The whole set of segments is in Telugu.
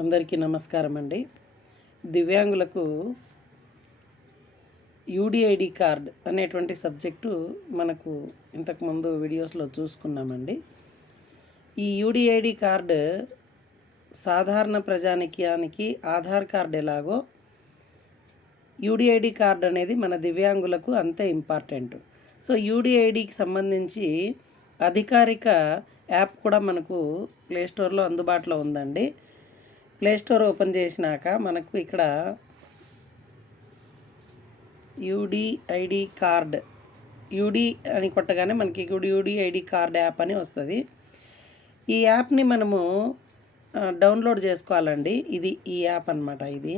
అందరికీ నమస్కారం అండి దివ్యాంగులకు యూడిఐడి కార్డ్ అనేటువంటి సబ్జెక్టు మనకు ఇంతకుముందు వీడియోస్లో చూసుకున్నామండి. ఈ యూడిఐడి కార్డు సాధారణ ప్రజానికానికి ఆధార్ కార్డు ఎలాగో యూడిఐడి కార్డ్ అనేది మన దివ్యాంగులకు అంతే ఇంపార్టెంట్. సో యూడిఐడికి సంబంధించి అధికారిక యాప్ కూడా మనకు ప్లేస్టోర్లో అందుబాటులో ఉందండి. ప్లేస్టోర్ ఓపెన్ చేసినాక మనకు ఇక్కడ యూడిఐడి కార్డ్ యూడి అని కొట్టగానే మనకి యూడిఐడి కార్డ్ యాప్ అని వస్తుంది. ఈ యాప్ని మనము డౌన్లోడ్ చేసుకోవాలండి. ఇది ఈ యాప్ అనమాట ఇది.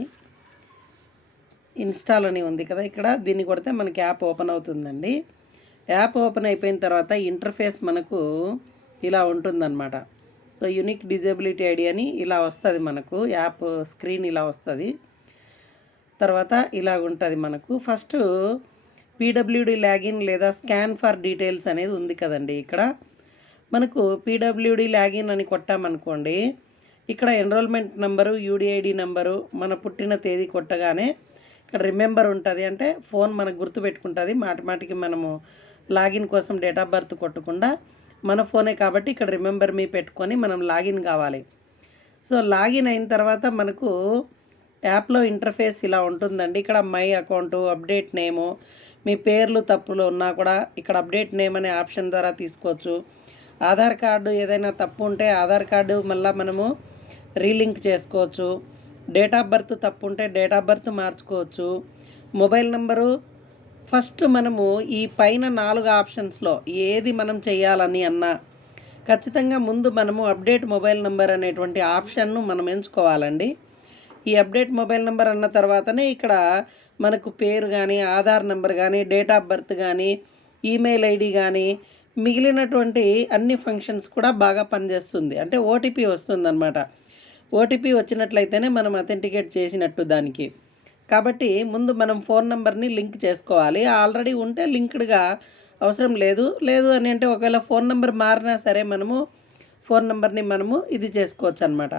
ఇన్స్టాల్ అని ఉంది కదా ఇక్కడ. దీన్ని కొడితే మనకి యాప్ ఓపెన్ అవుతుందండి. యాప్ ఓపెన్ అయిపోయిన తర్వాత ఇంటర్ఫేస్ మనకు ఇలా ఉంటుందన్నమాట. సో యూనిక్ డిజేబిలిటీ ఐడి అని ఇలా వస్తుంది మనకు యాప్ స్క్రీన్ ఇలా వస్తుంది. తర్వాత ఇలా ఉంటుంది మనకు. ఫస్ట్ పీడబ్ల్యూడి లాగిన్ లేదా స్కాన్ ఫర్ డీటెయిల్స్ అనేది ఉంది కదండి ఇక్కడ. మనకు పీడబ్ల్యూడి లాగిన్ అని కొట్టామనుకోండి ఇక్కడ ఎన్రోల్మెంట్ నెంబరు యూడిఐడి నెంబరు మన పుట్టిన తేదీ కొట్టగానే ఇక్కడ రిమెంబర్ ఉంటుంది. అంటే ఫోన్ మనకు గుర్తుపెట్టుకుంటుంది. మాటి మాటికి మనము లాగిన్ కోసం డేట్ ఆఫ్ బర్త్ కొట్టకుండా మన ఫోనే కాబట్టి ఇక్కడ రిమెంబర్ మీ పెట్టుకొని మనం లాగిన్ కావాలి. సో లాగిన్ అయిన తర్వాత మనకు యాప్లో ఇంటర్ఫేస్ ఇలా ఉంటుందండి. ఇక్కడ మై అకౌంటు అప్డేట్ నేము మీ పేర్లు తప్పులు ఉన్నా కూడా ఇక్కడ అప్డేట్ నేమ్ అనే ఆప్షన్ ద్వారా తీసుకోవచ్చు. ఆధార్ కార్డు ఏదైనా తప్పు ఉంటే ఆధార్ కార్డు మళ్ళీ మనము రీలింక్ చేసుకోవచ్చు. డేట్ ఆఫ్ బర్త్ తప్పు ఉంటే డేట్ ఆఫ్ బర్త్ మార్చుకోవచ్చు. మొబైల్ నెంబరు ఫస్ట్ మనము ఈ పైన నాలుగు ఆప్షన్స్లో ఏది మనం చేయాలని అన్నా ఖచ్చితంగా ముందు మనము అప్డేట్ మొబైల్ నెంబర్ అనేటువంటి ఆప్షన్ను మనం ఎంచుకోవాలండి. ఈ అప్డేట్ మొబైల్ నెంబర్ అన్న తర్వాతనే ఇక్కడ మనకు పేరు కానీ ఆధార్ నెంబర్ కానీ డేట్ ఆఫ్ బర్త్ కానీ ఈమెయిల్ ఐడి కానీ మిగిలినటువంటి అన్ని ఫంక్షన్స్ కూడా బాగా పనిచేస్తుంది. అంటే ఓటీపీ వస్తుందన్నమాట. ఓటీపీ వచ్చినట్లయితేనే మనం అథెంటికేట్ చేసినట్టు దానికి. కాబట్టి ముందు మనం ఫోన్ నెంబర్ని లింక్ చేసుకోవాలి. ఆల్రెడీ ఉంటే లింక్డ్గా అవసరం లేదు. లేదు అని అంటే ఒకవేళ ఫోన్ నెంబర్ మారినా సరే మనము ఫోన్ నెంబర్ని మనము ఇది చేసుకోవచ్చు అనమాట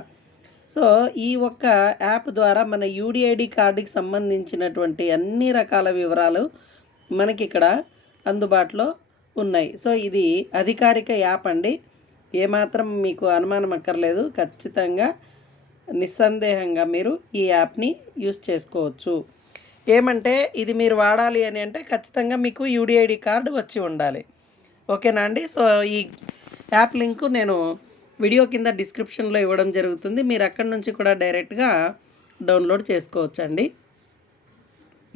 సో ఈ ఒక్క యాప్ ద్వారా మన యూడిఐడి కార్డుకి సంబంధించినటువంటి అన్ని రకాల వివరాలు మనకి ఇక్కడ అందుబాటులో ఉన్నాయి. సో ఇది అధికారిక యాప్ అండి. ఏమాత్రం మీకు అనుమానం అక్కర్లేదు ఖచ్చితంగా నిస్సందేహంగా మీరు ఈ యాప్ని యూస్ చేసుకోవచ్చు. ఏమంటే ఇది మీరు వాడాలి అని అంటే ఖచ్చితంగా మీకు యూడిఐడి కార్డు వచ్చి ఉండాలి. ఓకేనా అండి? సో ఈ యాప్ లింకు నేను వీడియో కింద డిస్క్రిప్షన్లో ఇవ్వడం జరుగుతుంది. మీరు అక్కడి నుంచి కూడా డైరెక్ట్గా డౌన్లోడ్ చేసుకోవచ్చండి.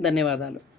ధన్యవాదాలు.